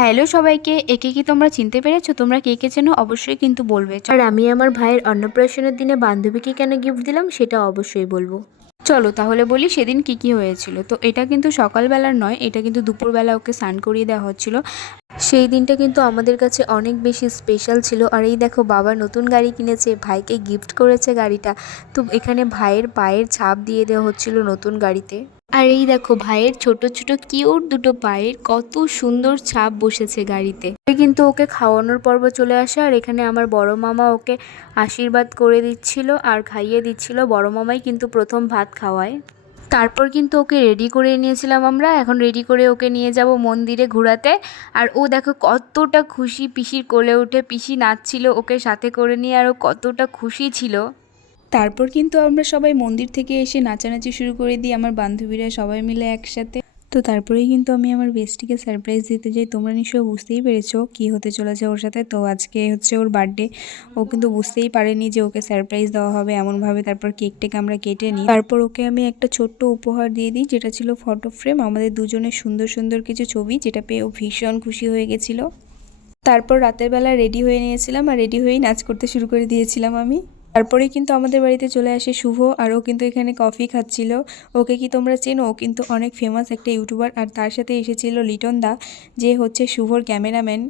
Hello সবাইকে, একে কি তোমরা চিনতে পেরেছো? তোমরা কে কে চেনো অবশ্যই কিন্তু বলবে। আর আমি আমার ভাইয়ের অন্নপ্রাশনের দিনে বান্ধবীকে কেন গিফট দিলাম সেটা অবশ্যই বলবো। চলো তাহলে বলি সেদিন কি কি হয়েছিল। তো এটা কিন্তু সকালবেলার নয়, এটা কিন্তু দুপুরবেলা ওকে স্নান করিয়ে দেওয়া হচ্ছিল। সেই দিনটা কিন্তু আমাদের কাছে অনেক বেশি স্পেশাল ছিল। আর এই দেখো, বাবা নতুন গাড়ি কিনেছে, ভাইকে গিফট করেছে গাড়িটা। তো এখানে ভাইয়ের পায়ের ছাপ দিয়ে দেওয়া হচ্ছিল নতুন গাড়িতে। আর এই দেখো, ভাইয়ের ছোট ছোট কিউট দুটো পায়ের কত সুন্দর ছাপ বসেছে গাড়িতে। কিন্তু ওকে খাওয়ানোর পর্ব চলে আসে, আর এখানে আমার বড় মামা ওকে আশীর্বাদ করে দিচ্ছিল আর খাইয়ে দিচ্ছিল। বড় মামাই কিন্তু প্রথম ভাত খাওয়ায়। তারপর কিন্তু ওকে রেডি করে নিয়েছিলাম আমরা। এখন রেডি করে ওকে নিয়ে যাব মন্দিরে ঘোরাতে। আর ও দেখো কতটা খুশি, পিসির কোলে উঠে পিসি নাচছিল ওকে সাথে করে নিয়ে, আর ও কতটা খুশি ছিল। তারপর কিন্তু আমরা সবাই মন্দির থেকে এসে নাচানাচি শুরু করে দিই, আমার বান্ধবীরা সবাই মিলে একসাথে। তো তারপরেই কিন্তু আমি আমার বেস্টিকে সারপ্রাইজ দিতে যাই। তোমরা নিশ্চয়ই বুঝতেই পেরেছো কি হতে চলেছে ওর সাথে। তো আজকে হচ্ছে ওর বার্থডে। ও কিন্তু বুঝতেই পারেনি যে ওকে সারপ্রাইজ দেওয়া হবে এমনভাবে। তারপর কেক টেক আমরা কেটে নিই। তারপর ওকে আমি একটা ছোট্ট উপহার দিয়ে দিই, যেটা ছিল ফটো ফ্রেম, আমাদের দুজনের সুন্দর সুন্দর কিছু ছবি, যেটা পেয়ে ও ভীষণ খুশি হয়ে গেছিলো। তারপর রাতের বেলা রেডি হয়ে নিয়েছিলাম, আর রেডি হয়েই নাচ করতে শুরু করে দিয়েছিলাম আমি। তারপরে কিন্তু আমাদের বাড়িতে চলে আসে শুভ, আর ও কিন্তু এখানে কফি খাচ্ছিল। ওকে কি তোমরা চেনো? ও কিন্তু অনেক ফেমাস একটা ইউটিউবার। আর তার সাথে এসেছিল লিটন দা, যে হচ্ছে শুভর ক্যামেরাম্যান।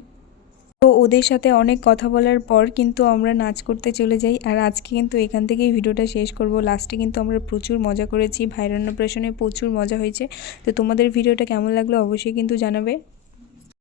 তো ওদের সাথে অনেক কথা বলার পর কিন্তু আমরা নাচ করতে চলে যাই। আর আজকে কিন্তু এখান থেকেই ভিডিওটা শেষ করব। লাস্টে কিন্তু আমরা প্রচুর মজা করেছি, ভাইয়ের অন্নপ্রাশনে প্রচুর মজা হয়েছে। তো তোমাদের ভিডিওটা কেমন লাগলো অবশ্যই কিন্তু জানাবে।